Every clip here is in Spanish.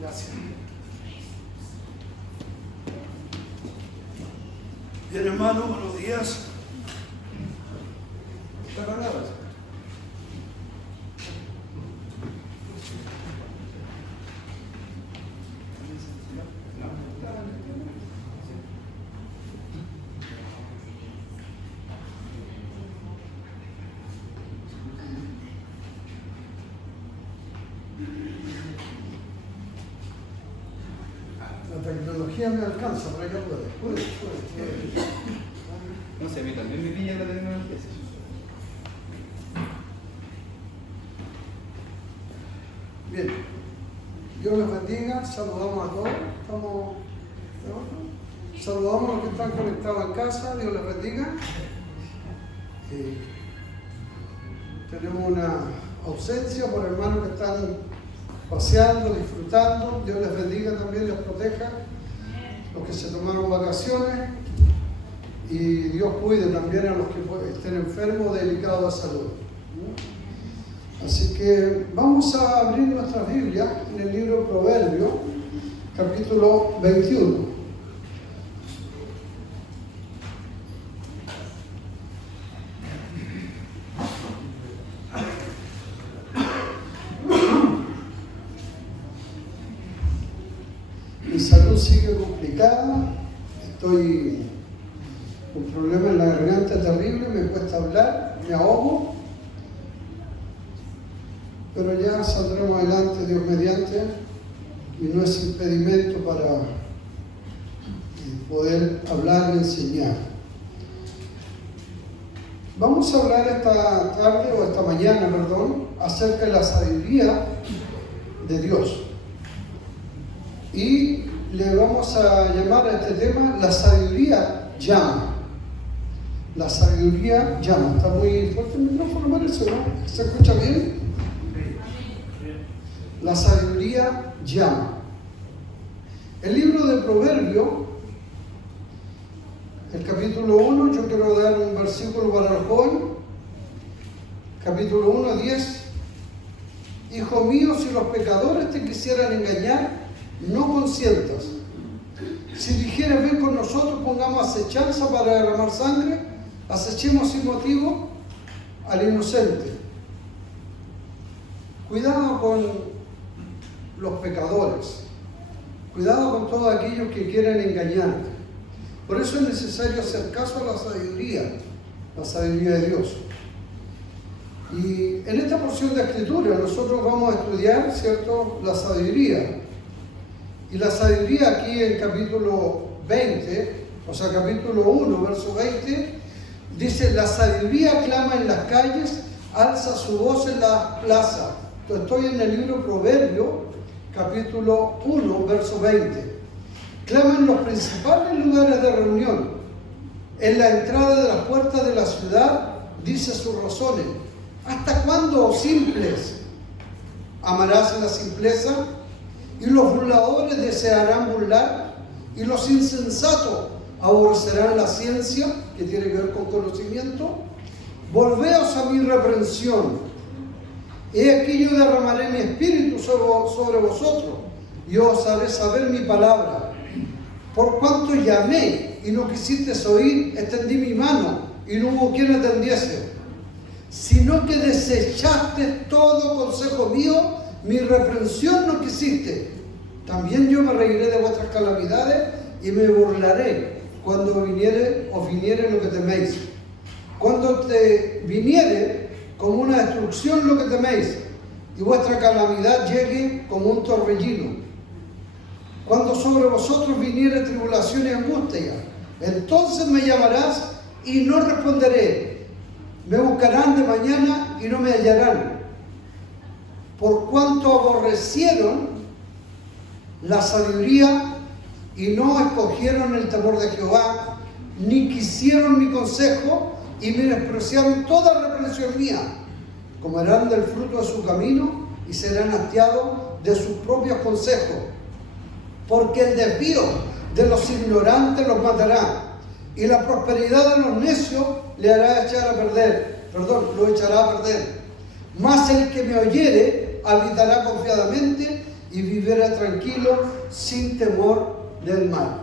Gracias. Bien, hermano, buenos días. ¿Está cargado? La tecnología me alcanza, pero ya puede. No sé, a mí también me pilla la tecnología. Bien, Dios les bendiga, saludamos a todos. Saludamos a los que están conectados en casa, Dios les bendiga. Tenemos una ausencia por hermanos que están paseando, disfrutando. Dios les bendiga también, les proteja. Los que se tomaron vacaciones. Y Dios cuide también a los que estén enfermos o delicados de salud. Así que vamos a abrir nuestra Biblia en el libro de Proverbios, capítulo 21. Mi salud sigue complicada, estoy con problemas en la garganta terrible, me cuesta hablar, me ahogo, pero ya saldremos adelante, Dios mediante, y no es impedimento para poder hablar y enseñar. Vamos a hablar esta tarde, o esta mañana, perdón, acerca de la sabiduría de Dios. Y le vamos a llamar a este tema la sabiduría llama. La sabiduría llama. Está muy fuerte el micrófono, parece, ¿no? ¿Se escucha bien? La sabiduría llama. El libro de Proverbios, el capítulo 1, yo quiero dar un versículo para el joven. Capítulo 1, 10. Hijo mío, si los pecadores te quisieran engañar, no consientas. Si dijeras, ven con nosotros, pongamos acechanza para derramar sangre, acechemos sin motivo al inocente. Cuidado con los pecadores. Cuidado con todos aquellos que quieren engañarte. Por eso es necesario hacer caso a la sabiduría de Dios. Y en esta porción de escritura nosotros vamos a estudiar, ¿cierto?, la sabiduría. Y la sabiduría aquí en capítulo 20, o sea, capítulo 1, verso 20, dice, la sabiduría clama en las calles, alza su voz en la plaza. Entonces, estoy en el libro Proverbio, capítulo 1, verso 20. Clama en los principales lugares de reunión, en la entrada de las puertas de la ciudad, dice sus razones. ¿Hasta cuándo, oh simples, amarás la simpleza? Y los burladores desearán burlar, y los insensatos aborrecerán la ciencia, que tiene que ver con conocimiento. Volveos a mi reprensión. He aquí yo derramaré mi espíritu sobre vosotros, y os haré saber mi palabra. Por cuanto llamé y no quisisteis oír, extendí mi mano y no hubo quien atendiese. Sino que desechaste todo consejo mío, mi reprensión no quisiste. También yo me reiré de vuestras calamidades y me burlaré cuando os viniere lo que teméis. Cuando te viniere como una destrucción lo que teméis, y vuestra calamidad llegue como un torbellino. Cuando sobre vosotros viniere tribulación y angustia, entonces me llamarás y no responderé. Me buscarán de mañana y no me hallarán. Por cuanto aborrecieron la sabiduría y no escogieron el temor de Jehová, ni quisieron mi consejo y me despreciaron toda reprensión mía, comerán del fruto de su camino y serán hastiados de sus propios consejos. Porque el desvío de los ignorantes los matará, y la prosperidad de los necios le hará echar a perder, lo echará a perder. Mas el que me oyere habitará confiadamente y vivirá tranquilo sin temor del mal.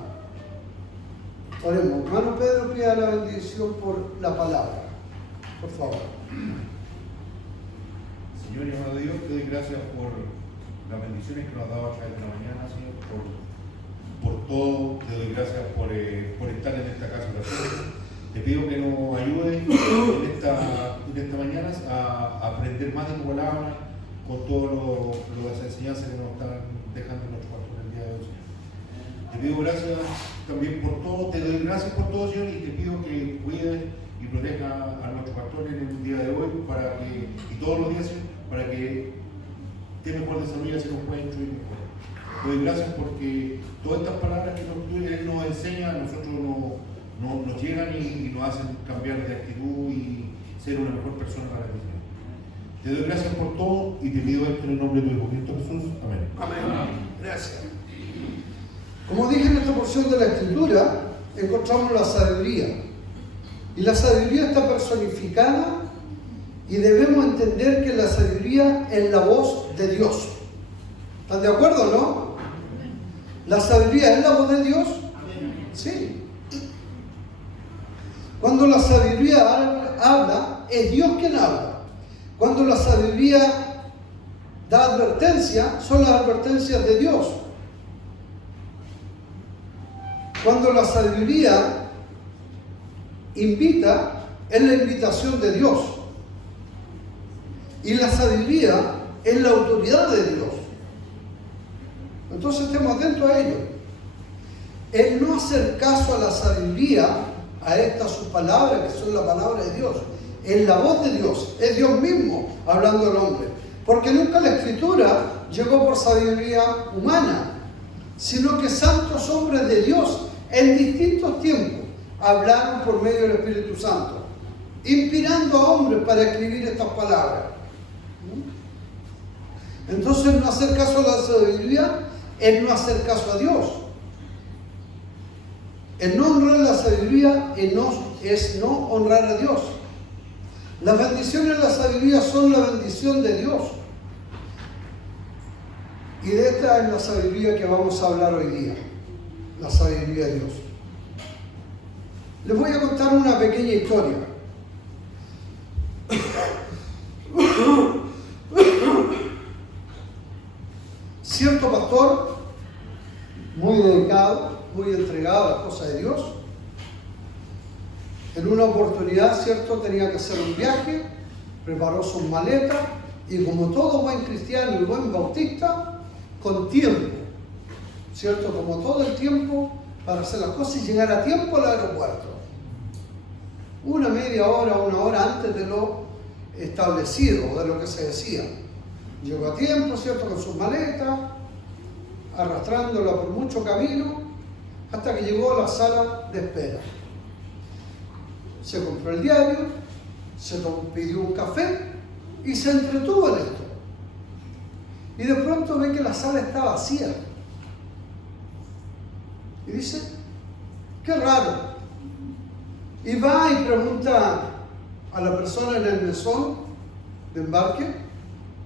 Oremos. Hermano Pedro, pida la bendición por la palabra. Por favor. Señor y amado Dios, te doy gracias por las bendiciones que nos has dado a través de la mañana, Señor, por todo. Te doy gracias por estar en esta casa de oración. Te pido que nos ayudes en esta mañana a aprender más de tu palabra con todas las enseñanzas que nos están dejando nuestros pastores el día de hoy, Señor. Te pido gracias también por todo, te doy gracias por todo, Señor, y te pido que cuides y protejas a nuestros pastores en el día de hoy y todos los días, Señor, para que qué mejor desarrollo se nos pueda instruir mejor. Te doy gracias porque todas estas palabras que Él nos enseña a nosotros nos llegan y nos hacen cambiar de actitud y ser una mejor persona para ti, Señor. Te doy gracias por todo y te pido esto en el nombre de tu Hijo Cristo Jesús. Amén. Amén. Gracias. Como dije en esta porción de la Escritura, encontramos la sabiduría. Y la sabiduría está personificada y debemos entender que la sabiduría es la voz de Dios. ¿Están de acuerdo, no? ¿La sabiduría es la voz de Dios? Sí. Cuando la sabiduría habla, es Dios quien habla. Cuando la sabiduría da advertencia, son las advertencias de Dios. Cuando la sabiduría invita, es la invitación de Dios. Y la sabiduría es la autoridad de Dios. Entonces estemos atentos a ello. El no hacer caso a la sabiduría, a estas sus palabras, que son la palabra de Dios, es la voz de Dios, es Dios mismo hablando al hombre. Porque nunca la Escritura llegó por sabiduría humana, sino que santos hombres de Dios en distintos tiempos hablaron por medio del Espíritu Santo, inspirando a hombres para escribir estas palabras. Entonces, no hacer caso a la sabiduría es no hacer caso a Dios. El no honrar la sabiduría es no honrar a Dios. Las bendiciones de la sabiduría son la bendición de Dios. Y de esta es la sabiduría que vamos a hablar hoy día. La sabiduría de Dios. Les voy a contar una pequeña historia. Cierto pastor, muy dedicado, muy entregado a las cosas de Dios, en una oportunidad, cierto, tenía que hacer un viaje, preparó sus maletas y, como todo buen cristiano y buen bautista, con tiempo, cierto, tomó todo el tiempo para hacer las cosas y llegar a tiempo al aeropuerto. Una media hora, una hora antes de lo establecido, de lo que se decía. Llegó a tiempo, cierto, con sus maletas, arrastrándola por mucho camino, hasta que llegó a la sala de espera. Se compró el diario, pidió un café y se entretuvo en esto. Y de pronto ve que la sala está vacía. Y dice, qué raro. Y va y pregunta a la persona en el mesón de embarque.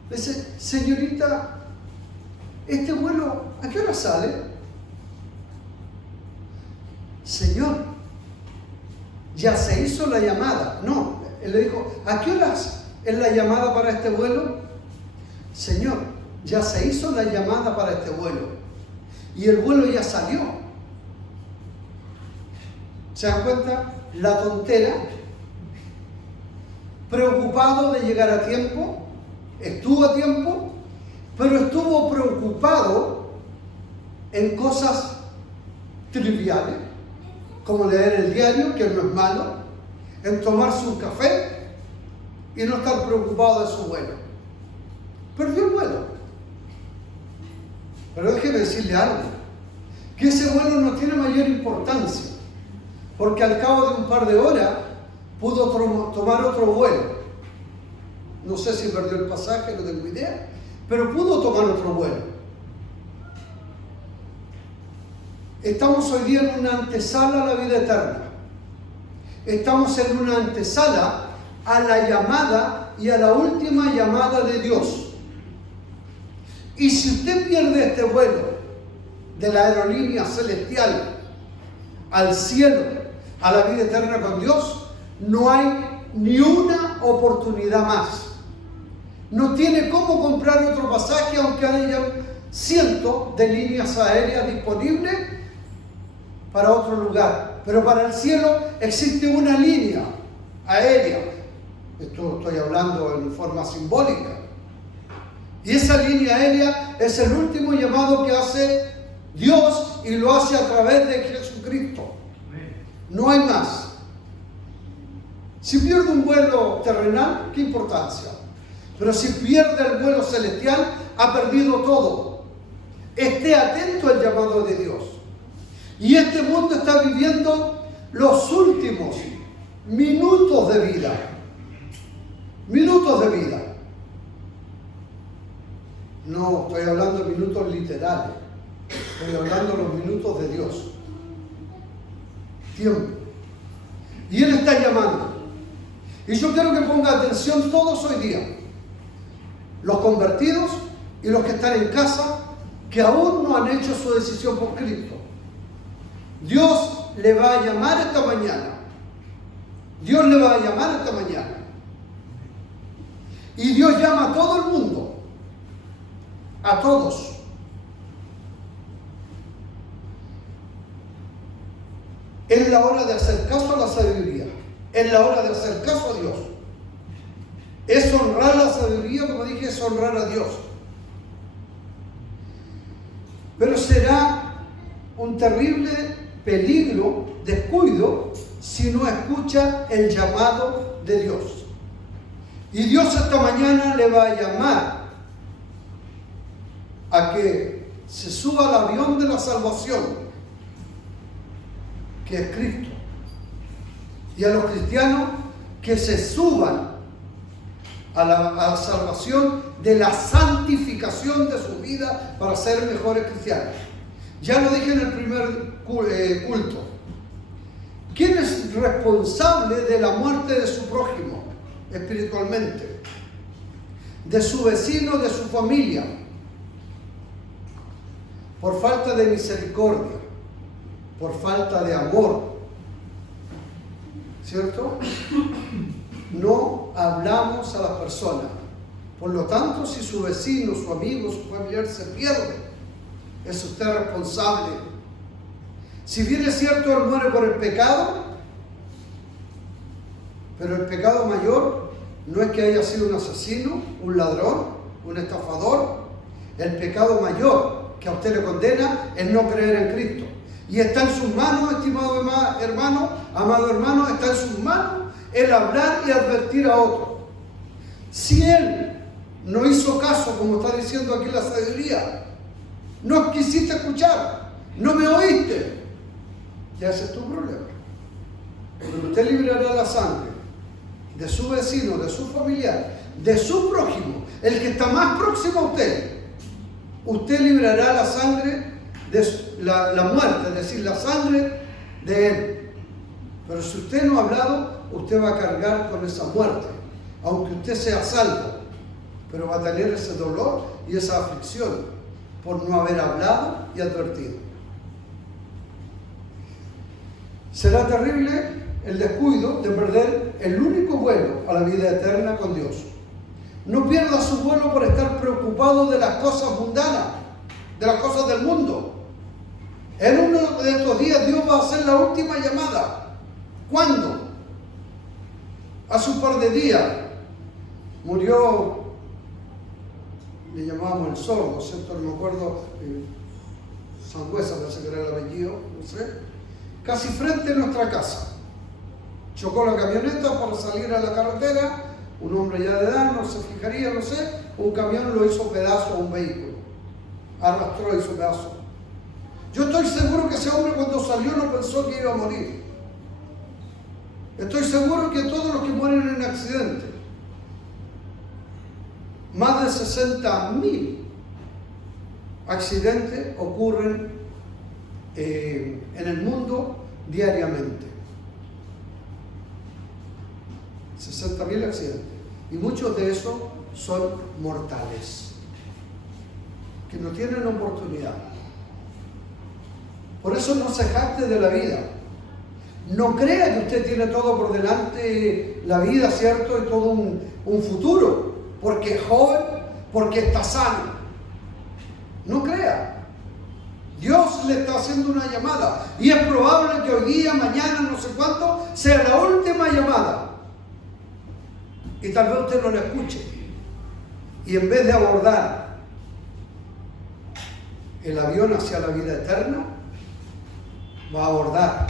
Le dice, señorita, ¿este vuelo a qué hora sale? Señor, ya se hizo la llamada. No, él le dijo, ¿a qué horas es la llamada para este vuelo? Señor, ya se hizo la llamada para este vuelo y el vuelo ya salió. ¿Se dan cuenta? La tontera, preocupado de llegar a tiempo, estuvo a tiempo, pero estuvo preocupado en cosas triviales, como leer el diario, que no es malo, en tomarse un café y no estar preocupado de su vuelo. Perdió el vuelo. Pero déjeme decirle algo, que ese vuelo no tiene mayor importancia, porque al cabo de un par de horas pudo tomar otro vuelo. No sé si perdió el pasaje, no tengo idea, pero pudo tomar otro vuelo. Estamos hoy día en una antesala a la vida eterna. estamos en una antesala a la llamada y a la última llamada de Dios. Y si usted pierde este vuelo de la aerolínea celestial al cielo, a la vida eterna con Dios, no hay ni una oportunidad más. No tiene cómo comprar otro pasaje, aunque haya cientos de líneas aéreas disponibles para otro lugar. Pero para el cielo existe una línea aérea. Esto estoy hablando en forma simbólica. Y esa línea aérea es el último llamado que hace Dios, y lo hace a través de Jesucristo. No hay más. Si pierde un vuelo terrenal, ¿qué importancia? Pero si pierde el vuelo celestial, ha perdido todo. Esté atento al llamado de Dios. Y este mundo está viviendo los últimos minutos de vida. Minutos de vida. No estoy hablando de minutos literales. Estoy hablando de los minutos de Dios. Tiempo. Y Él está llamando. Y yo quiero que ponga atención todos hoy día. Los convertidos y los que están en casa, que aún no han hecho su decisión por Cristo. Dios le va a llamar esta mañana. Dios le va a llamar esta mañana. Y Dios llama a todo el mundo. A todos. Es la hora de hacer caso a la sabiduría. Es la hora de hacer caso a Dios. Es honrar la sabiduría, como dije, es honrar a Dios. Pero será un terrible peligro, descuido, si no escucha el llamado de Dios. Y Dios esta mañana le va a llamar a que se suba al avión de la salvación, que es Cristo. Y a los cristianos que se suban a la salvación de la santificación de su vida para ser mejores cristianos. Ya lo dije en el primer culto. ¿Quién es responsable de la muerte de su prójimo espiritualmente? De su vecino, de su familia. Por falta de misericordia, por falta de amor. ¿Cierto? No hablamos a las personas. Por lo tanto, si su vecino, su amigo, su familiar se pierde, es usted responsable. Si bien es cierto, él muere por el pecado, pero el pecado mayor no es que haya sido un asesino, un ladrón, un estafador. El pecado mayor que a usted le condena es no creer en Cristo. Y está en sus manos, estimado hermano, amado hermano, está en sus manos el hablar y advertir a otro. Si él no hizo caso, como está diciendo aquí la sabiduría, no quisiste escuchar, no me oíste, ya ese es tu problema. Pero usted librará la sangre de su vecino, de su familiar, de su prójimo, el que está más próximo a usted. Usted librará la sangre de la muerte, es decir, la sangre de él. Pero si usted no ha hablado, usted va a cargar con esa muerte, aunque usted sea salvo, pero va a tener ese dolor y esa aflicción por no haber hablado y advertido. Será terrible el descuido de perder el único vuelo a la vida eterna con Dios. No pierda su vuelo por estar preocupado de las cosas mundanas, de las cosas del mundo. En uno de estos días Dios va a hacer la última llamada. ¿Cuándo? Hace un par de días murió, le llamábamos el sordo, ¿cierto? No me acuerdo, Sangüesa parece que era el apellido, no sé, casi frente a nuestra casa. Chocó la camioneta para salir a la carretera, un hombre ya de edad, no se fijaría, no sé, un camión lo hizo pedazo a un vehículo, arrastró y hizo pedazo. Yo estoy seguro que ese hombre cuando salió no pensó que iba a morir. Estoy seguro que todos los que mueren en accidentes, más de 60.000 accidentes ocurren en el mundo diariamente. 60.000 accidentes. Y muchos de esos son mortales, que no tienen oportunidad. Por eso no se jacte de la vida. No crea que usted tiene todo por delante, la vida, ¿cierto? Y todo un futuro, porque es joven, porque está sano. No crea. Dios le está haciendo una llamada. Y es probable que hoy día, mañana, no sé cuánto, sea la última llamada. Y tal vez usted no la escuche. Y en vez de abordar el avión hacia la vida eterna, va a abordar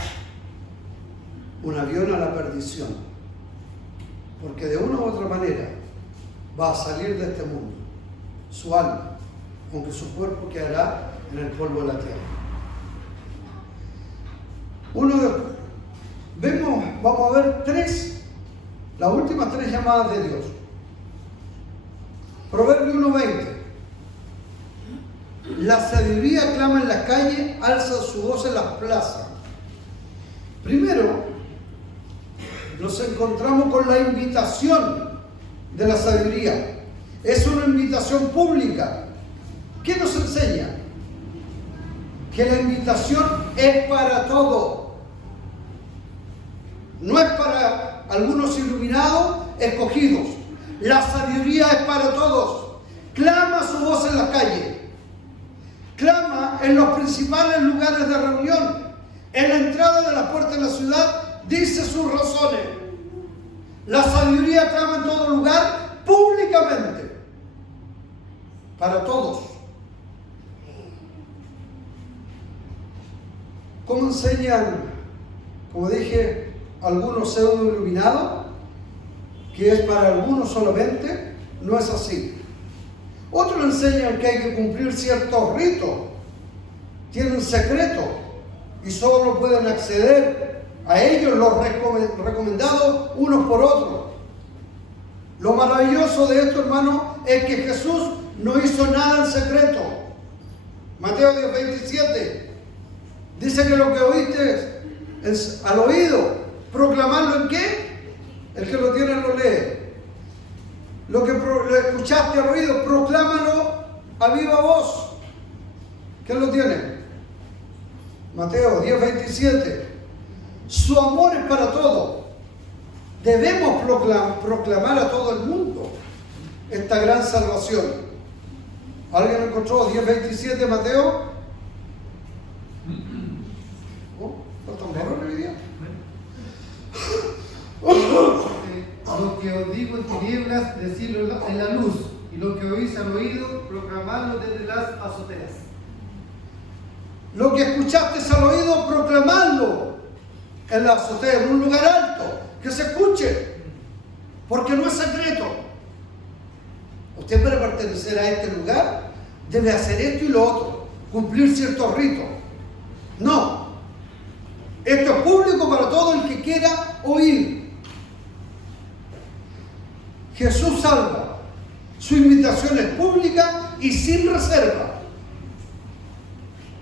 un avión a la perdición. Porque de una u otra manera va a salir de este mundo su alma, aunque su cuerpo quedará en el polvo de la tierra. Vamos a ver las últimas 3 llamadas de Dios. Proverbio 1:20. La sabiduría clama en las calles, alza su voz en las plazas. Primero, nos encontramos con la invitación de la sabiduría. Es una invitación pública. ¿Qué nos enseña? Que la invitación es para todos. No es para algunos iluminados, escogidos. La sabiduría es para todos. Clama su voz en la calle. Clama en los principales lugares de reunión. En la entrada de la puerta de la ciudad dice sus razones. La sabiduría clama en todo lugar, públicamente. Para todos. ¿Cómo enseñan, como dije, algunos pseudo iluminados? Que es para algunos solamente. No es así. Otros enseñan que hay que cumplir ciertos ritos. Tienen secretos y solo pueden acceder a ellos los recomendados unos por otros. Lo maravilloso de esto, hermano, es que Jesús no hizo nada en secreto. Mateo 10:27 dice que lo que oíste al oído, proclamarlo ¿en qué? El que lo tiene lo lee. Lo que lo escuchaste al oído, proclámalo a viva voz. ¿Quién lo tiene? Mateo 10:27. Su amor es para todos. Debemos proclamar a todo el mundo esta gran salvación. ¿Alguien encontró 10:27 Mateo? Lo que os digo en tinieblas, decidlo en la luz, y lo que oís al oído, proclamadlo desde las azoteas. Lo que escuchaste al oído, proclamadlo en la azotea, en un lugar alto, que se escuche, porque no es secreto. Usted, para pertenecer a este lugar, debe hacer esto y lo otro, cumplir ciertos ritos. No, esto es público para todo el que quiera oír. Jesús salva. Su invitación es pública y sin reserva.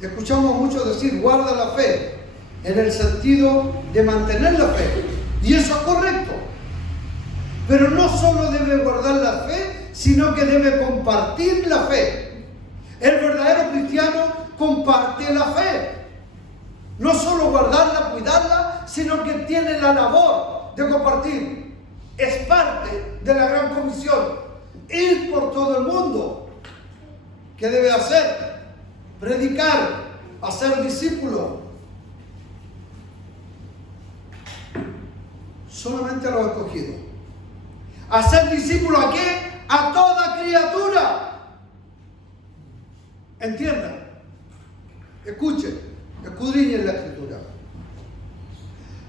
Escuchamos mucho decir, guarda la fe, en el sentido de mantener la fe. Y eso es correcto. Pero no solo debe guardar la fe, sino que debe compartir la fe. El verdadero cristiano comparte la fe. No solo guardarla, cuidarla, sino que tiene la labor de compartir. Es parte de la gran comisión. Ir por todo el mundo. ¿Qué debe hacer? Predicar, hacer discípulos. Solamente a los escogidos. ¿Hacer discípulos a qué? A toda criatura. Entiendan. Escuchen. Escudriñen la Escritura.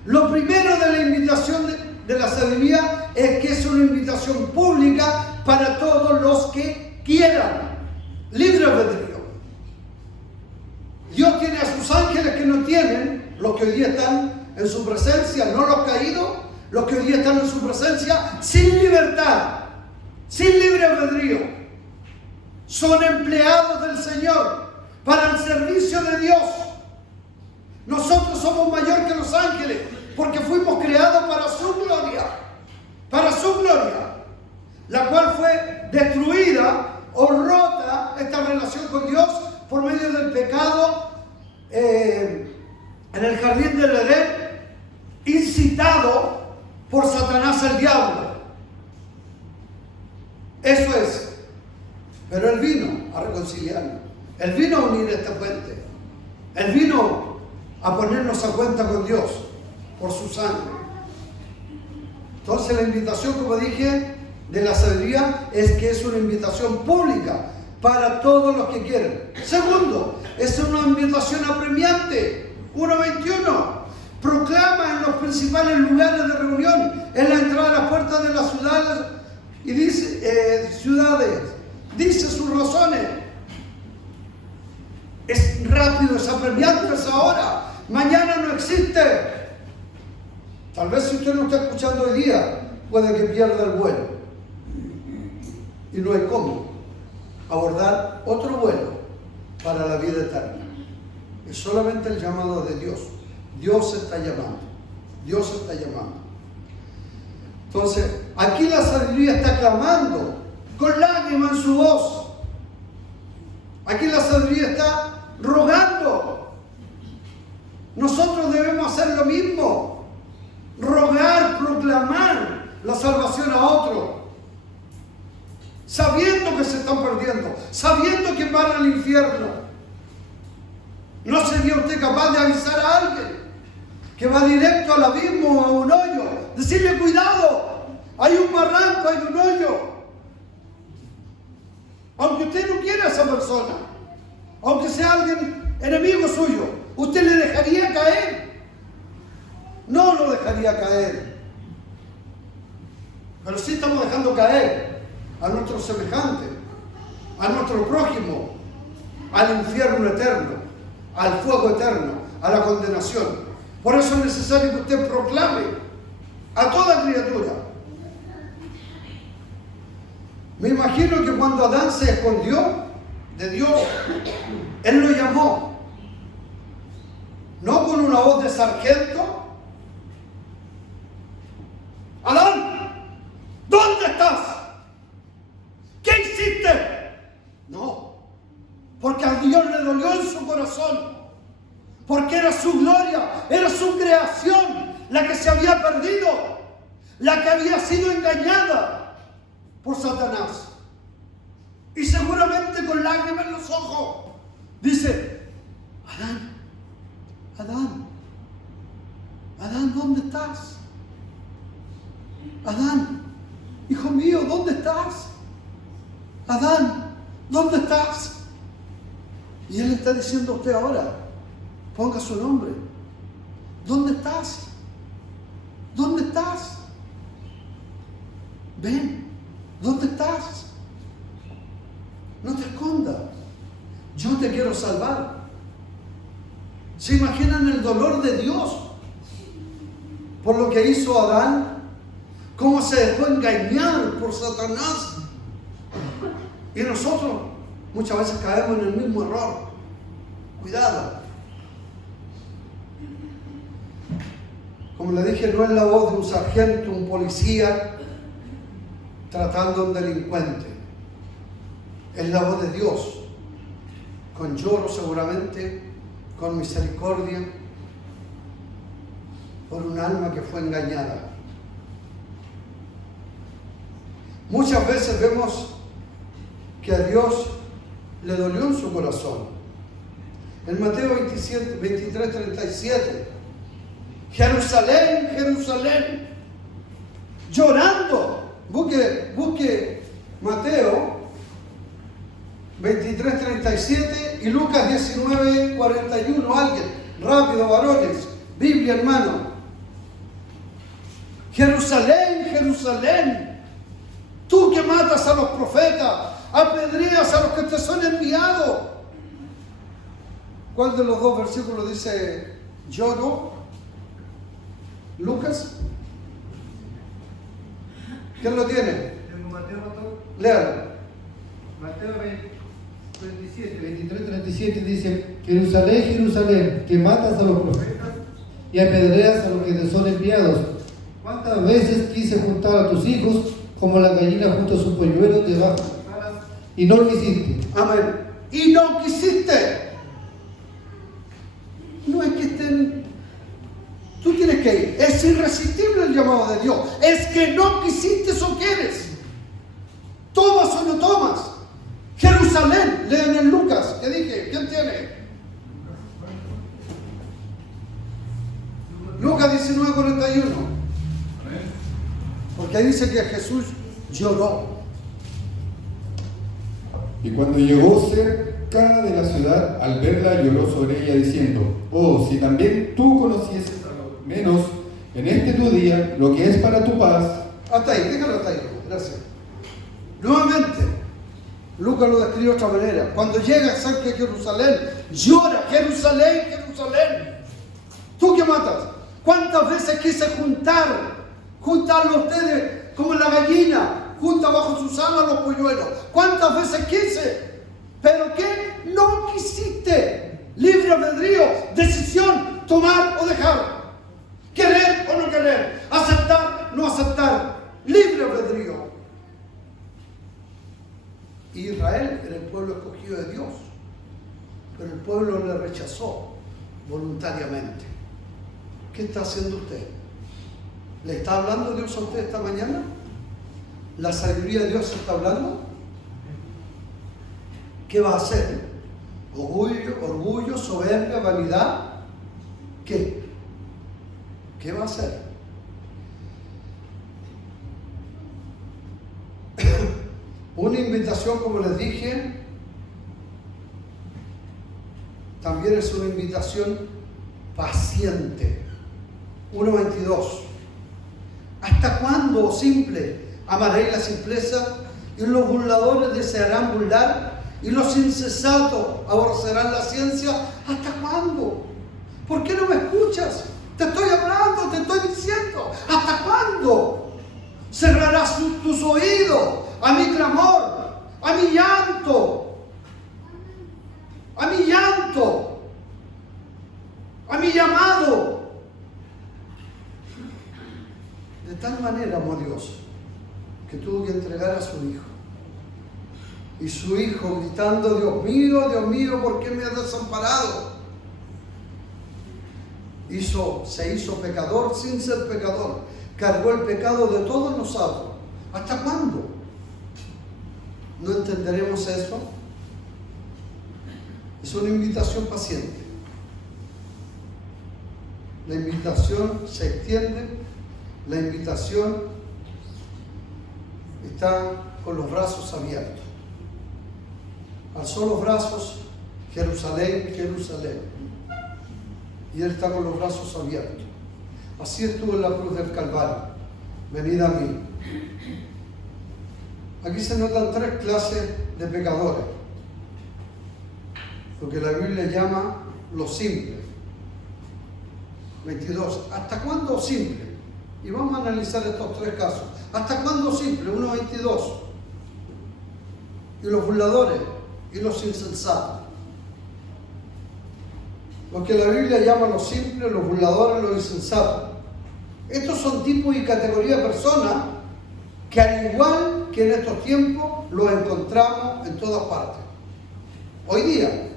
Lo primero de la invitación de la sabiduría es que es una invitación pública para todos los que quieran. Libre albedrío. Dios tiene a sus ángeles que no tienen, los que hoy día están en su presencia, no los caídos, los que hoy día están en su presencia sin libertad, sin libre albedrío. Son empleados del Señor para el servicio de Dios. Nosotros somos mayor que los ángeles porque fuimos creados para su gloria, incitado por Satanás el diablo. Eso es. Pero Él vino a reconciliarnos. Él vino a unir este puente. Él vino a ponernos a cuenta con Dios por su sangre. Entonces la invitación, como dije, de la sabiduría es que es una invitación pública para todos los que quieren. Segundo, es una invitación apremiante. 1:21. Proclama en los principales lugares de reunión, en la entrada de las puertas de las ciudades, y dice sus razones. Es rápido, es apremiante, es ahora. Mañana no existe. Tal vez si usted no está escuchando hoy día, puede que pierda el vuelo. Y no hay cómo abordar otro vuelo para la vida eterna. Es solamente el llamado de Dios. Dios está llamando. Dios está llamando. Entonces, aquí la sabiduría está clamando con lágrimas en su voz. Aquí la sabiduría está rogando. Nosotros debemos hacer lo mismo. Rogar, proclamar la salvación a otro. Sabiendo que se están perdiendo. Sabiendo que van al infierno. ¿No sería usted capaz de avisar a alguien que va directo al abismo o a un hoyo? Decirle: cuidado, hay un barranco, hay un hoyo. Aunque usted no quiera a esa persona, aunque sea alguien enemigo suyo, ¿usted le dejaría caer? No lo dejaría caer. Pero sí estamos dejando caer a nuestro semejante, a nuestro prójimo, al infierno eterno, al fuego eterno, a la condenación. Por eso es necesario que usted proclame a toda criatura. Me imagino que cuando Adán se escondió de Dios, Él lo llamó, no con una voz de sargento: Adán, ¿dónde estás? ¿Qué hiciste? No, porque a Dios le dolió en su corazón, porque era su gloria, era su creación la que se había perdido, la que había sido engañada por Satanás. Y seguramente con lágrimas en los ojos dice: Adán, Adán, Adán, ¿dónde estás? Adán, hijo mío, ¿dónde estás? Adán, ¿dónde estás? Y Él está diciendo a usted ahora: ponga su nombre. ¿Dónde estás? ¿Dónde estás? Ven, ¿dónde estás? No te escondas. Yo te quiero salvar. ¿Se imaginan el dolor de Dios por lo que hizo Adán? ¿Cómo se dejó engañar por Satanás? Y nosotros muchas veces caemos en el mismo error. Cuidado. Como le dije, no es la voz de un sargento, un policía tratando a un delincuente. Es la voz de Dios, con lloro seguramente, con misericordia, por un alma que fue engañada. Muchas veces vemos que a Dios le dolió en su corazón. En Mateo 23:37, Jerusalén, Jerusalén, llorando. Busque Mateo 23:37 y Lucas 19:41. Alguien, rápido, varones, Biblia en mano. Jerusalén, Jerusalén, tú que matas a los profetas, apedreas a los que te son enviados. ¿Cuál de los dos versículos dice lloro? ¿Lucas? ¿Quién lo tiene? Tengo Mateo, pastor. Léalo. Mateo 23:37 dice: Jerusalén, Jerusalén, que matas a los profetas y apedreas a los que te son enviados. ¿Cuántas veces quise juntar a tus hijos como la gallina junto a sus polluelos debajo de sus alas, y no lo quisiste? Amén. Y no quisiste. No es que estén Tú tienes que ir. Es irresistible el llamado de Dios. Es que no quisiste o quieres. ¿Tomas o no tomas? Jerusalén, lean en Lucas. ¿Qué dije? ¿Quién tiene? Lucas 19:41. Porque ahí dice que Jesús lloró. Y cuando llegó cerca de la ciudad, al verla lloró sobre ella diciendo: oh, si también tú conocieses a lo menos en este tu día lo que es para tu paz. Hasta ahí, déjalo hasta ahí. Gracias. Nuevamente, Lucas lo describe de otra manera. Cuando llega cerca de Jerusalén, llora: Jerusalén, Jerusalén, tú que matas. ¿Cuántas veces quise juntarlo a ustedes como la gallina junta bajo sus alas los polluelos? ¿Cuántas veces quise? ¿Pero qué? No quisiste. Libre albedrío, decisión, tomar o dejar. Querer o no querer, aceptar, no aceptar. Libre albedrío. Israel era el pueblo escogido de Dios, pero el pueblo le rechazó voluntariamente. ¿Qué está haciendo usted? ¿Le está hablando Dios a usted esta mañana? ¿La sabiduría de Dios está hablando? ¿Qué va a hacer? ¿Orgullo, soberbia, vanidad? ¿Qué? ¿Qué va a hacer? Una invitación, como les dije, también es una invitación paciente. 1:22. ¿Hasta cuándo, simple, amaréis la simpleza? Y los burladores desearán burlar, y los insensatos aborrecerán la ciencia. ¿Hasta cuándo? ¿Por qué no me escuchas? Te estoy hablando, te estoy diciendo. ¿Hasta cuándo? Cerrarás tus oídos a mi clamor, a mi llanto, a mi llanto, a mi llamado. De tal manera amó Dios que tuvo que entregar a su hijo. Y su hijo gritando: Dios mío, ¿por qué me has desamparado? Se hizo pecador sin ser pecador. Cargó el pecado de todos nosotros. ¿Hasta cuándo? ¿No entenderemos eso? Es una invitación paciente. La invitación se extiende. La invitación está con los brazos abiertos. Alzó los brazos: Jerusalén, Jerusalén. Y él está con los brazos abiertos. Así estuvo en la cruz del Calvario. Venid a mí. Aquí se notan tres clases de pecadores, lo que la Biblia llama los simples. 22. ¿Hasta cuándo simple? Y vamos a analizar estos tres casos. ¿Hasta cuándo simple? 1:22. Y los burladores y los insensatos. Lo que la Biblia llama los simples, los burladores, los insensatos. Estos son tipos y categorías de personas que, al igual que en estos tiempos, los encontramos en todas partes. Hoy día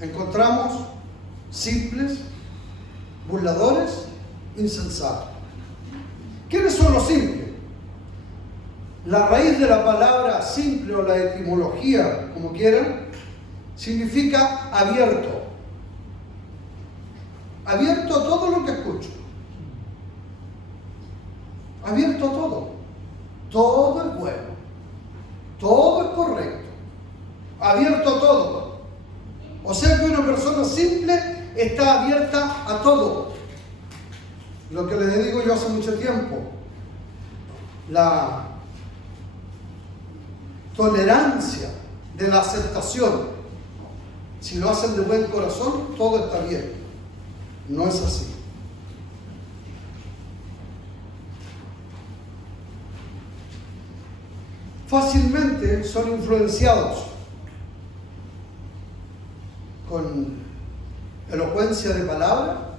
encontramos simples, burladores, insensatos. ¿Quiénes son los simples? La raíz de la palabra simple, o la etimología, como quieran, significa abierto. Abierto a todo lo que escucho. Abierto a todo. Todo es bueno. Todo es correcto. Abierto a todo. O sea que una persona simple está abierta a todo. Lo que les digo yo hace mucho tiempo. La tolerancia de la aceptación. Si lo hacen de buen corazón, todo está bien. No es así. Fácilmente son influenciados con elocuencia de palabra,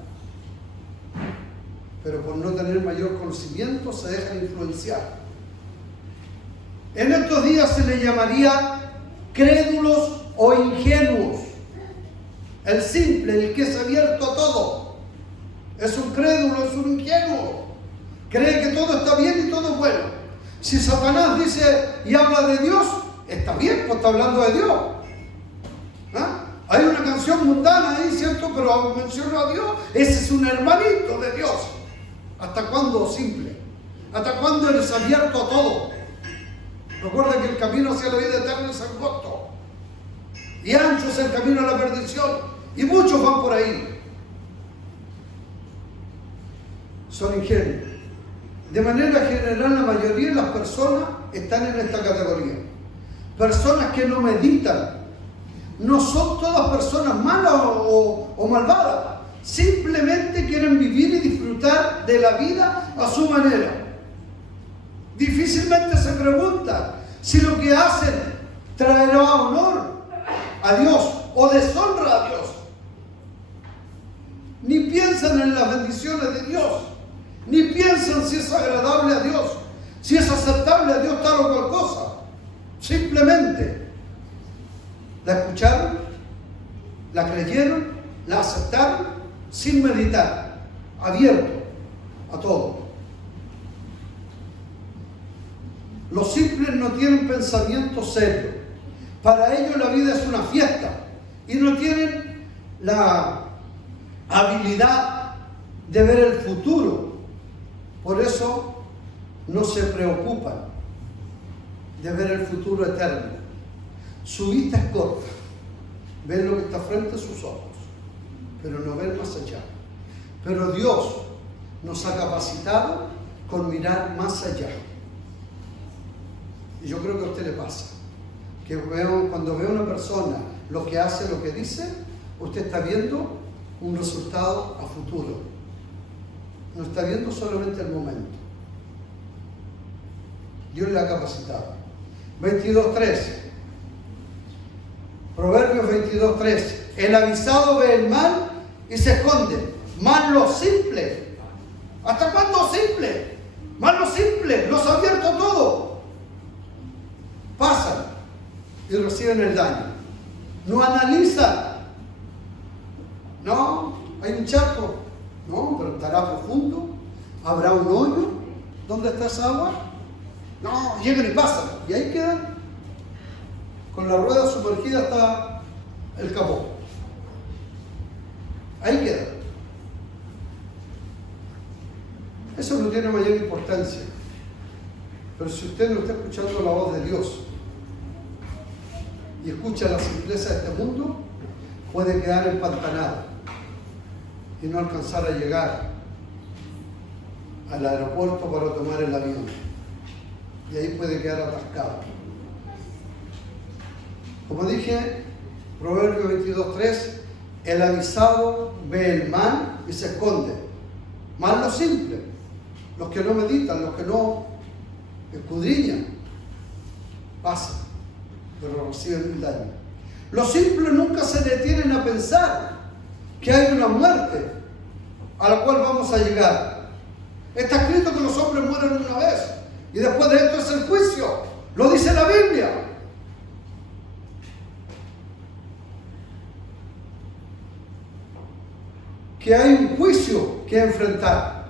pero por no tener mayor conocimiento se dejan influenciar. En estos días se les llamaría crédulos o ingenuos. El simple, el que es abierto a todo. es un crédulo, es un ingenuo. Cree que todo está bien y todo es bueno. Si Satanás dice y habla de Dios, está bien, pues está hablando de Dios. ¿Ah? Hay una canción mundana ahí, ¿cierto? Pero menciono a Dios. Ese es un hermanito de Dios. ¿Hasta cuándo simple? ¿Hasta cuándo eres abierto a todo? Recuerda que el camino hacia la vida eterna es angosto. Y ancho es el camino a la perdición. Y muchos van por ahí. Son ingenuos. De manera general, la mayoría de las personas están en esta categoría. Personas que no meditan. No son todas personas malas o malvadas. Simplemente quieren vivir y disfrutar de la vida a su manera. Difícilmente se preguntan si lo que hacen traerá honor a Dios o deshonra a Dios. Ni piensan en las bendiciones de Dios. Ni piensan si es agradable a Dios, si es aceptable a Dios tal o cual cosa. Simplemente la escucharon, la creyeron, la aceptaron sin meditar, abierto a todo. Los simples no tienen pensamiento serio. Para ellos la vida es una fiesta y no tienen la habilidad de ver el futuro. Por eso no se preocupan de ver el futuro eterno. Su vista es corta. Ven lo que está frente a sus ojos, pero no ven más allá. Pero Dios nos ha capacitado con mirar más allá. Y yo creo que a usted le pasa. Que cuando ve a una persona lo que hace, lo que dice, usted está viendo un resultado a futuro. No está viendo solamente el momento. Dios le ha capacitado. 22.3. Proverbios 22.3. El avisado ve el mal y se esconde. Más los simples. ¿Hasta cuándo simples? Más los simples, los abiertos todo. Pasan y reciben el daño. No analizan. No, hay un charco. No, pero estará profundo. ¿Habrá un hoyo? ¿Dónde está esa agua? No, llegan y pasan. Y ahí quedan con la rueda sumergida hasta el capó. Ahí quedan. Eso no tiene mayor importancia. Pero si usted no está escuchando la voz de Dios y escucha la simpleza de este mundo, puede quedar empantanado y no alcanzar a llegar al aeropuerto para tomar el avión. Y ahí puede quedar atascado. Como dije, Proverbios 22.3, el avisado ve el mal y se esconde. Mal los simples, los que no meditan, los que no escudriñan, pasan, pero reciben el daño. Los simples nunca se detienen a pensar que hay una muerte a la cual vamos a llegar. Está escrito que los hombres mueren una vez y después de esto es el juicio. Lo dice la Biblia. Que hay un juicio que enfrentar.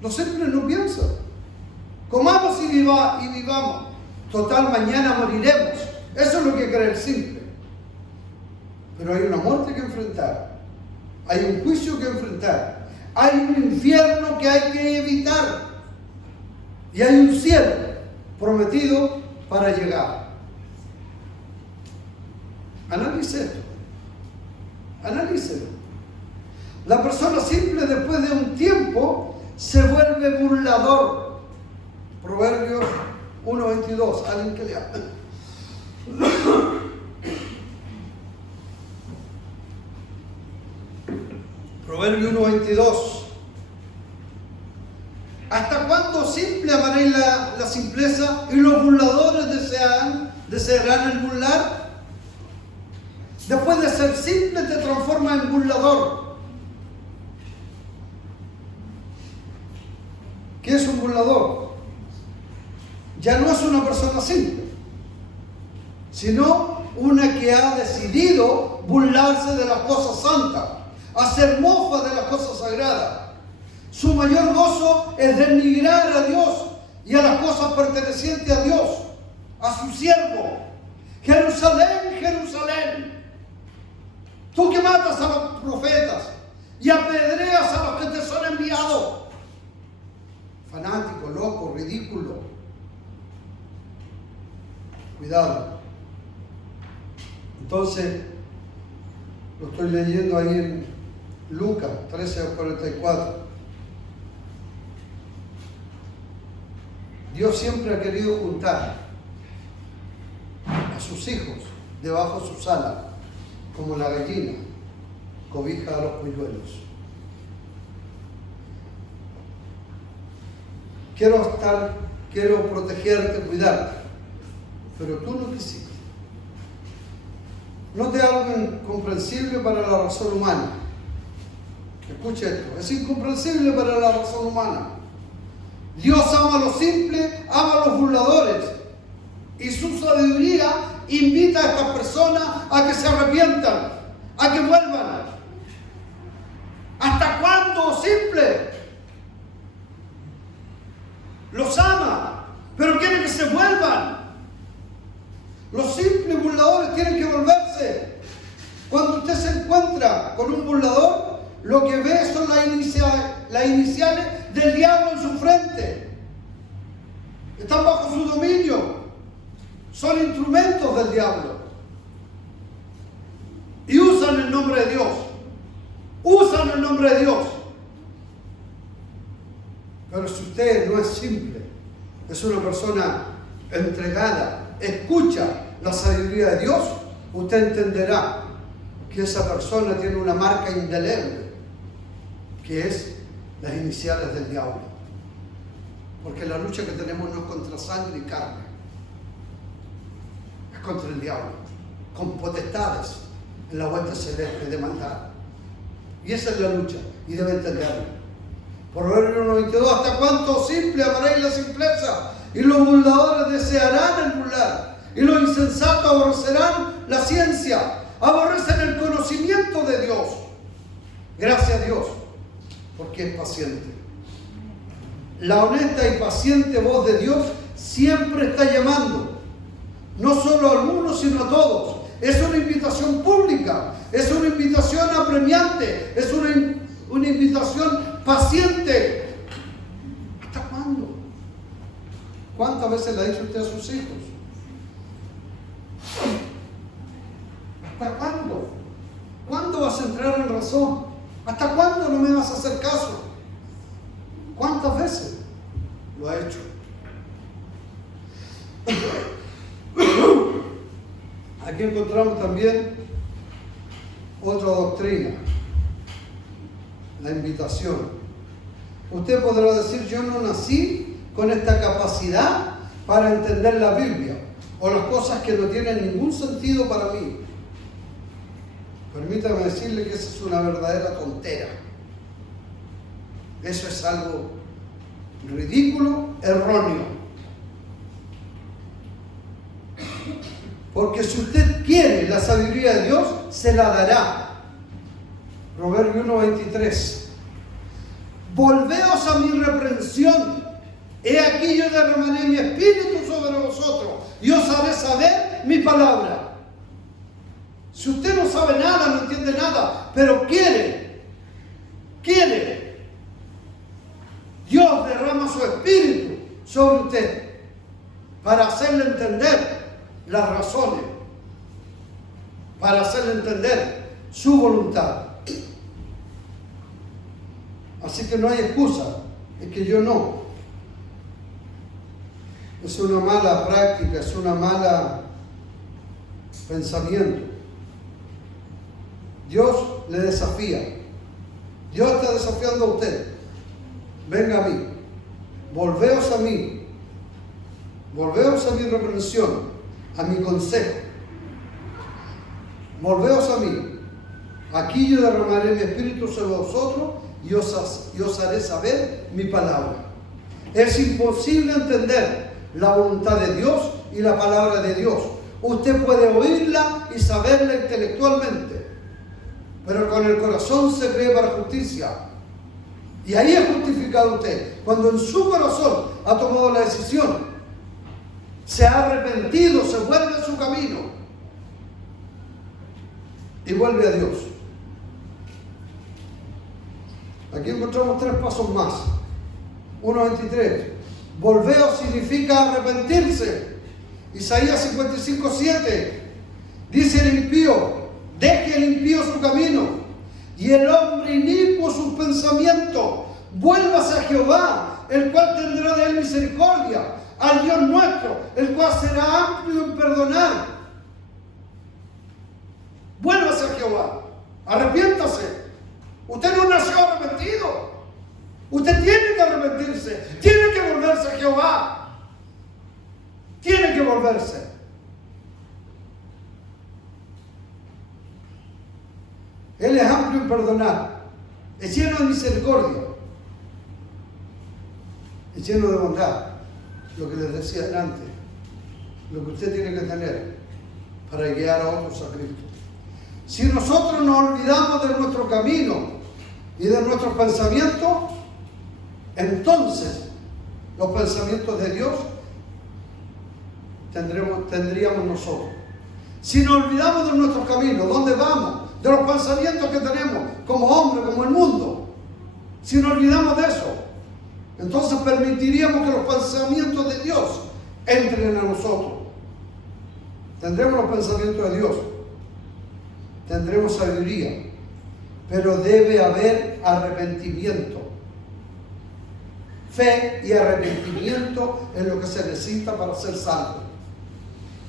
Los simples no piensan. Comamos y vivamos. Total, mañana moriremos. Eso es lo que cree el simple. Pero hay una muerte que enfrentar. Hay un juicio que enfrentar. Hay un infierno que hay que evitar. Y hay un cielo prometido para llegar. Analice esto. Analícelo. La persona simple después de un tiempo se vuelve burlador. Proverbios 1.22. Alguien que lea. Proverbio 1.22. ¿Hasta cuándo simple amaréis la simpleza y los burladores desearán el burlar? Después de ser simple te transformas en burlador. ¿Qué es un burlador? Ya no es una persona simple, sino una que ha decidido burlarse de las cosas santas, hacer mofa de las cosas sagradas. Su mayor gozo es denigrar a Dios y a las cosas pertenecientes a Dios, a su siervo. Jerusalén, Jerusalén, tú que matas a los profetas y apedreas a los que te son enviados. Fanático, loco, ridículo. Cuidado. Entonces, lo estoy leyendo ahí en Lucas 13:44. Dios siempre ha querido juntar a sus hijos debajo de sus alas, como la gallina cobija a los polluelos. Quiero protegerte, cuidarte, pero tú no quisiste. Note algo incomprensible para la razón humana. Escuche esto, es incomprensible para la razón humana. Dios ama a los simples, ama a los burladores, y su sabiduría invita a estas personas a que se arrepientan, a que vuelvan. ¿Hasta cuándo, simple? Los ama, pero quiere que se vuelvan. Los simples burladores tienen que volverse. Cuando usted se encuentra con un burlador, lo que ve son las iniciales del diablo en su frente. Están bajo su dominio. Son instrumentos del diablo. Y usan el nombre de Dios. Usan el nombre de Dios. Pero si usted no es simple, es una persona entregada, escucha la sabiduría de Dios, usted entenderá que esa persona tiene una marca indeleble, que es las iniciales del diablo. Porque la lucha que tenemos no es contra sangre y carne, es contra el diablo, con potestades en la hueste celeste de maldad. Y esa es la lucha, y debe entenderlo. Proverbios 1:22, ¿hasta cuánto simple amaréis la simpleza? Y los burladores desearán el burlar, y los insensatos aborrecerán la ciencia, aborrecen el conocimiento de Dios. Gracias a Dios, porque es paciente. La honesta y paciente voz de Dios siempre está llamando, no solo a algunos, sino a todos. Es una invitación pública, es una invitación apremiante, es una invitación paciente. ¿Hasta cuándo? ¿Cuántas veces le ha dicho usted a sus hijos? ¿Hasta cuándo? ¿Cuándo vas a entrar en razón? ¿Hasta cuándo no me vas a hacer caso? ¿Cuántas veces lo ha hecho? Aquí encontramos también otra doctrina, la invitación. Usted podrá decir, yo no nací con esta capacidad para entender la Biblia o las cosas que no tienen ningún sentido para mí. Permítame decirle que esa es una verdadera tontera. Eso es algo ridículo, erróneo. Porque si usted quiere la sabiduría de Dios, se la dará. Proverbio 1:23. Volveos a mi reprensión. He aquí yo derramaré mi espíritu sobre vosotros y os haré saber mi palabra. Si usted no sabe nada, no entiende nada, pero quiere, Dios derrama su espíritu sobre usted para hacerle entender las razones, para hacerle entender su voluntad. Así que no hay excusa, es que yo no. Es una mala práctica, es una mala pensamiento. Dios le desafía. Dios está desafiando a usted. Venga a mí. Volveos a mí. Volveos a mi reprensión, a mi consejo. Volveos a mí. Aquí yo derramaré mi espíritu sobre vosotros y os haré saber mi palabra. Es imposible entender la voluntad de Dios y la palabra de Dios. Usted puede oírla y saberla intelectualmente, pero con el corazón se cree para justicia Y ahí es justificado usted. Cuando en su corazón ha tomado la decisión, se ha arrepentido, se vuelve a su camino y vuelve a Dios. Aquí encontramos 3 pasos más. 1:23. Volveo significa arrepentirse. Isaías 55:7 dice el impío, deje el impío su camino y el hombre inicuo sus pensamientos. Vuélvase a Jehová, el cual tendrá de él misericordia, al Dios nuestro, el cual será amplio en perdonar. Vuélvase a Jehová, arrepiéntase. Usted no nació arrepentido. Usted tiene que arrepentirse, tiene que volverse a Jehová. Tiene que volverse. Él es amplio en perdonar, es lleno de misericordia, es lleno de bondad. Lo que les decía antes, lo que usted tiene que tener para guiar a otros a Cristo. Si nosotros nos olvidamos de nuestro camino y de nuestros pensamientos, entonces los pensamientos de Dios tendríamos nosotros. Si nos olvidamos de nuestros caminos, ¿dónde vamos? De los pensamientos que tenemos como hombre, como el mundo. Si nos olvidamos de eso, entonces permitiríamos que los pensamientos de Dios entren a nosotros. Tendremos los pensamientos de Dios, tendremos sabiduría, pero debe haber arrepentimiento. Fe y arrepentimiento es lo que se necesita para ser salvo.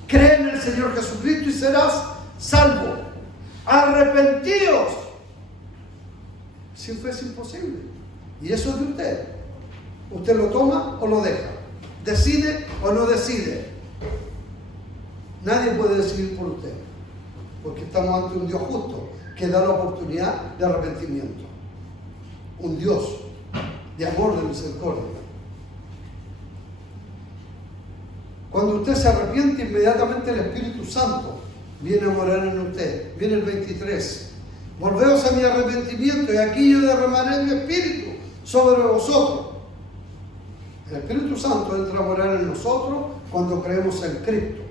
Cree en el Señor Jesucristo y serás salvo. Arrepentíos. Sin fe es imposible. Y eso es de usted. Usted lo toma o lo deja. Decide o no decide. Nadie puede decidir por usted. Porque estamos ante un Dios justo que da la oportunidad de arrepentimiento. Un Dios de amor, de misericordia. Cuando usted se arrepiente, inmediatamente el Espíritu Santo viene a morar en usted. Viene el 23. Volveos a mi arrepentimiento y aquí yo derramaré mi Espíritu sobre vosotros. El Espíritu Santo entra a morar en nosotros cuando creemos en Cristo.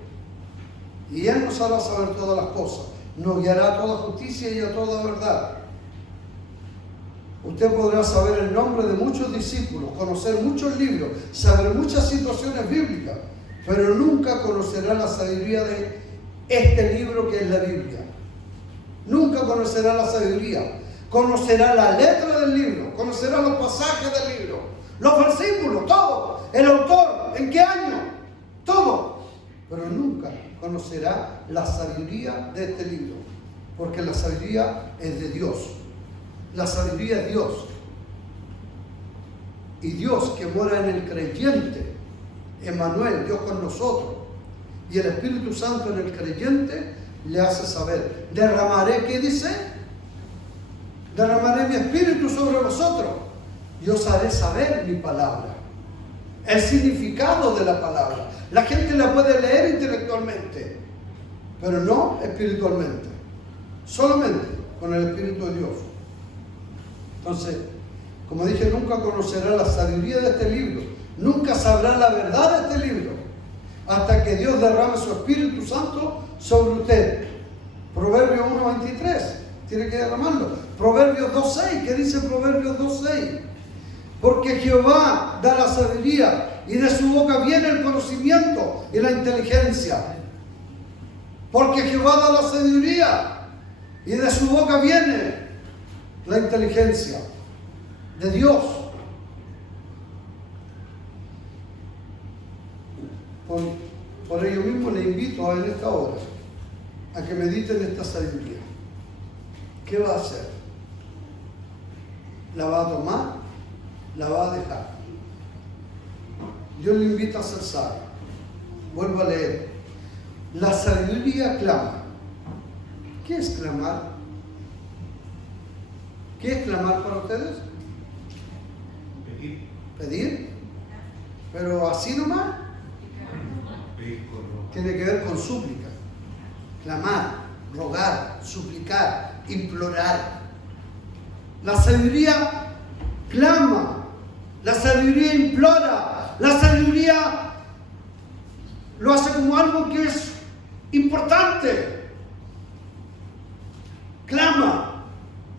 Y Él nos hará saber todas las cosas. Nos guiará a toda justicia y a toda verdad. Usted podrá saber el nombre de muchos discípulos, conocer muchos libros, saber muchas situaciones bíblicas, pero nunca conocerá la sabiduría de este libro que es la Biblia. Nunca conocerá la sabiduría. Conocerá la letra del libro, conocerá los pasajes del libro, los versículos, todo, el autor, en qué año, todo, pero nunca conocerá la sabiduría de este libro, porque la sabiduría es de Dios. La sabiduría es Dios. Y Dios que mora en el creyente, Emmanuel, Dios con nosotros, y el Espíritu Santo en el creyente, le hace saber. Derramaré, ¿qué dice? Derramaré mi Espíritu sobre vosotros y os haré saber mi palabra. El significado de la palabra. La gente la puede leer intelectualmente, pero no espiritualmente. Solamente con el Espíritu de Dios. Entonces, como dije, nunca conocerá la sabiduría de este libro. Nunca sabrá la verdad de este libro hasta que Dios derrame su Espíritu Santo sobre usted. Proverbios 1:23, tiene que derramarlo. Proverbios 2:6, ¿qué dice Proverbios 2:6? Porque Jehová da la sabiduría y de su boca viene el conocimiento y la inteligencia. Porque Jehová da la sabiduría y de su boca viene la inteligencia de Dios. Por ello mismo le invito en esta hora a que mediten esta sabiduría. ¿Qué va a hacer? ¿La va a tomar? ¿La va a dejar? Dios le invita a ser sabio. Vuelvo a leer. La sabiduría clama. ¿Qué es clamar? ¿Qué es clamar para ustedes? Pedir. ¿Pedir? Pero así nomás. Tiene que ver con súplica. Clamar, rogar, suplicar, implorar. La sabiduría clama, la sabiduría implora, la sabiduría lo hace como algo que es importante. Clama,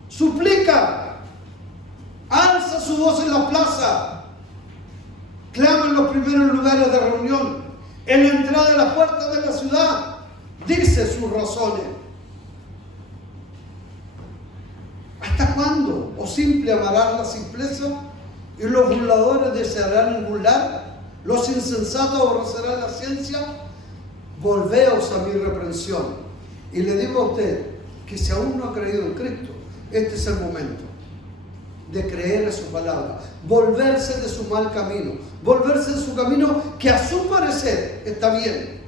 suplica, alza su voz en la plaza, clama en los primeros lugares de reunión, en la entrada de la puerta de la ciudad, dice sus razones. ¿Hasta cuándo, oh simple, amarás la simpleza? Y los burladores desearán burlar, los insensatos aborrecerán la ciencia. Volveos a mi reprensión. Y le digo a usted que si aún no ha creído en Cristo, este es el momento de creer en su palabra, volverse de su mal camino, volverse de su camino que a su parecer está bien.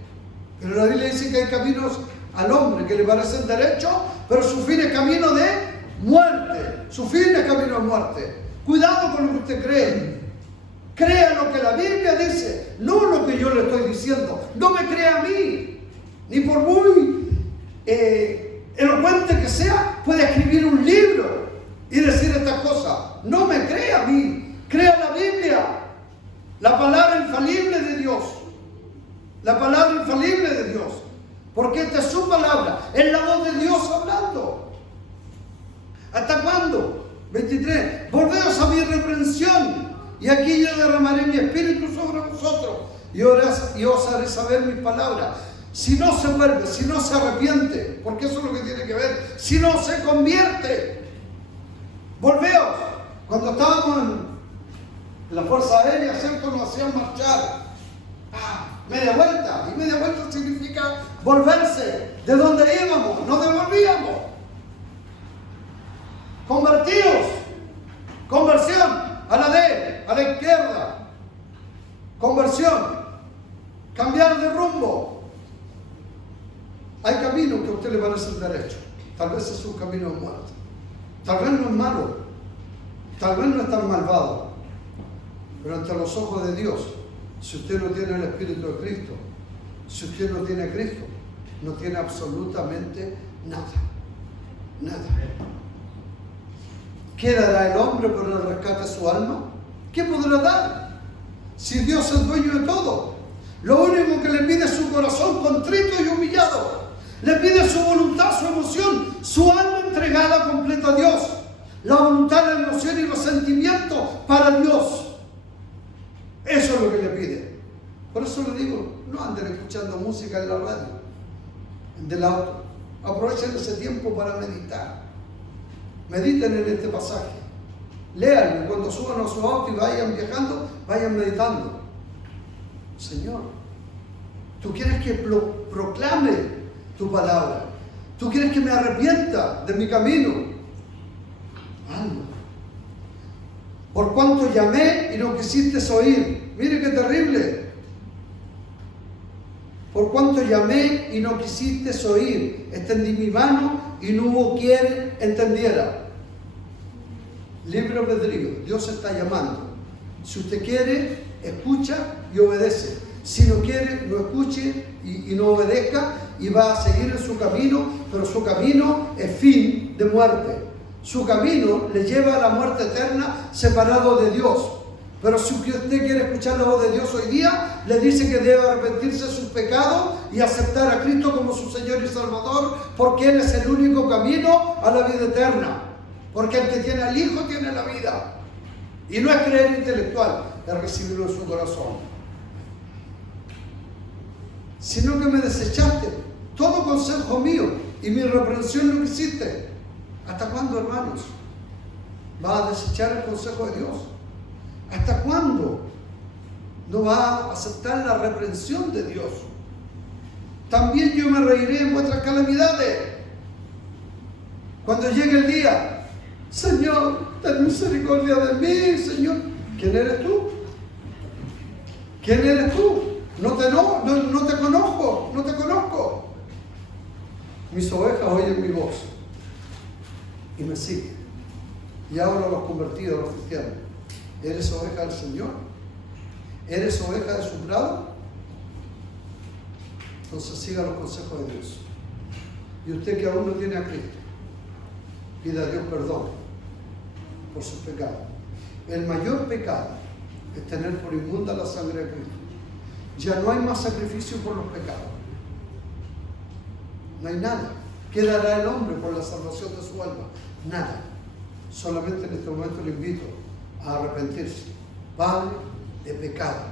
Pero la Biblia dice que hay caminos al hombre que le parecen derechos, pero su fin es camino de muerte. Su fin es camino de muerte. Cuidado con lo que usted cree. Crea lo que la Biblia dice, no lo que yo le estoy diciendo. No me crea a mí, ni por muy elocuente que sea, puede escribir un libro y decir estas cosas. No me crea a mí, crea la Biblia, la palabra infalible de Dios. La palabra infalible de Dios. Porque esta es su palabra, es la voz de Dios hablando. ¿Hasta cuándo? 23. Volveos a mi reprensión, y aquí yo derramaré mi espíritu sobre vosotros, y os haré saber mis palabras. Si no se vuelve, si no se arrepiente, porque eso es lo que tiene que ver, si no se convierte, volveos. Cuando estábamos en la Fuerza Aérea, ¿cierto? Nos hacían marchar media vuelta, y media vuelta significa volverse. De donde íbamos, nos devolvíamos. Convertidos, conversión a la izquierda, conversión, cambiar de rumbo. Hay caminos que a usted le parecen derechos, tal vez es un camino de muerte, tal vez no es malo, tal vez no es tan malvado, pero ante los ojos de Dios, si usted no tiene el Espíritu de Cristo, si usted no tiene a Cristo, no tiene absolutamente nada, nada. ¿Qué dará el hombre por el rescate de su alma? ¿Qué podrá dar? Si Dios es dueño de todo. Lo único que le pide es su corazón contrito y humillado. Le pide su voluntad, su emoción, su alma entregada completa a Dios. La voluntad, la emoción y los sentimientos para Dios. Eso es lo que le pide. Por eso le digo, no anden escuchando música en la radio, del auto. Aprovechen ese tiempo para meditar. Mediten en este pasaje. Léanlo cuando suban a su auto y vayan viajando, vayan meditando. Señor, tú quieres que proclame tu palabra. Tú quieres que me arrepienta de mi camino. Alma. Por cuanto llamé y no quisiste oír. Mire qué terrible. Por cuanto llamé y no quisiste oír. Extendí mi mano y no hubo quien entendiera. Libre albedrío, Dios está llamando. Si usted quiere, escucha y obedece. Si no quiere, no escuche y no obedezca y va a seguir en su camino, pero su camino es fin de muerte. Su camino le lleva a la muerte eterna separado de Dios. Pero si usted quiere escuchar la voz de Dios hoy día, le dice que debe arrepentirse de sus pecados y aceptar a Cristo como su Señor y Salvador, porque Él es el único camino a la vida eterna. Porque el que tiene al Hijo tiene la vida. Y no es creer intelectual, es recibirlo en su corazón. Sino que me desechaste todo consejo mío y mi reprensión no quisiste. ¿Hasta cuándo, hermanos? ¿Va a desechar el consejo de Dios? ¿Hasta cuándo no va a aceptar la reprensión de Dios? También yo me reiré en vuestras calamidades. Cuando llegue el día, Señor, ten misericordia de mí, Señor. ¿Quién eres tú? ¿Quién eres tú? No te conozco, no te conozco. Mis ovejas oyen mi voz y me siguen. Y hablo a los convertidos, a los cristianos. ¿Eres oveja del Señor? ¿Eres oveja de su prado? Entonces siga los consejos de Dios. Y usted que aún no tiene a Cristo, pida a Dios perdón por sus pecados. El mayor pecado es tener por inmunda la sangre de Cristo. Ya no hay más sacrificio por los pecados. No hay nada. ¿Qué dará el hombre por la salvación de su alma? Nada. Solamente en este momento le invito a arrepentirse. Padre, he pecado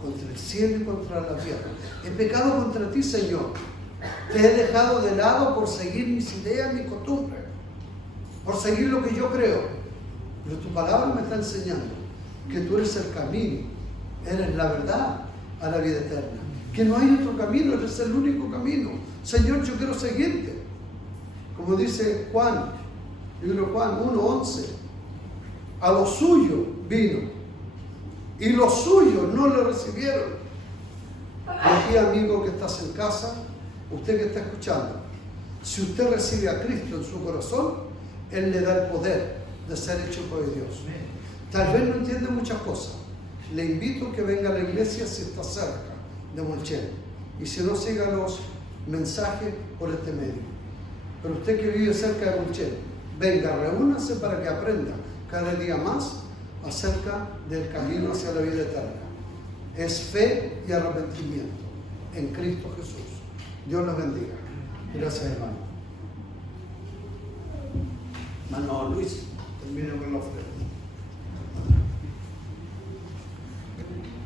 contra el cielo y contra la tierra. He pecado contra ti, Señor. Te he dejado de lado por seguir mis ideas, mis costumbres, por seguir lo que yo creo. Pero tu palabra me está enseñando que tú eres el camino, eres la verdad a la vida eterna. Que no hay otro camino, eres el único camino. Señor, yo quiero seguirte. Como dice Juan, libro de Juan 1:11, a lo suyo vino y los suyos no le recibieron. Y aquí, amigo que estás en casa, usted que está escuchando, si usted recibe a Cristo en su corazón, Él le da el poder de ser hecho hijo de Dios. Tal vez no entiende muchas cosas. Le invito a que venga a la iglesia si está cerca de Molchen. Y si no, siga los mensajes por este medio. Pero usted que vive cerca de Molchen, venga, reúnase para que aprenda cada día más acerca del camino hacia la vida eterna. Es fe y arrepentimiento en Cristo Jesús. Dios los bendiga. Gracias, hermano. Hermano Luis, termino con la ofrenda.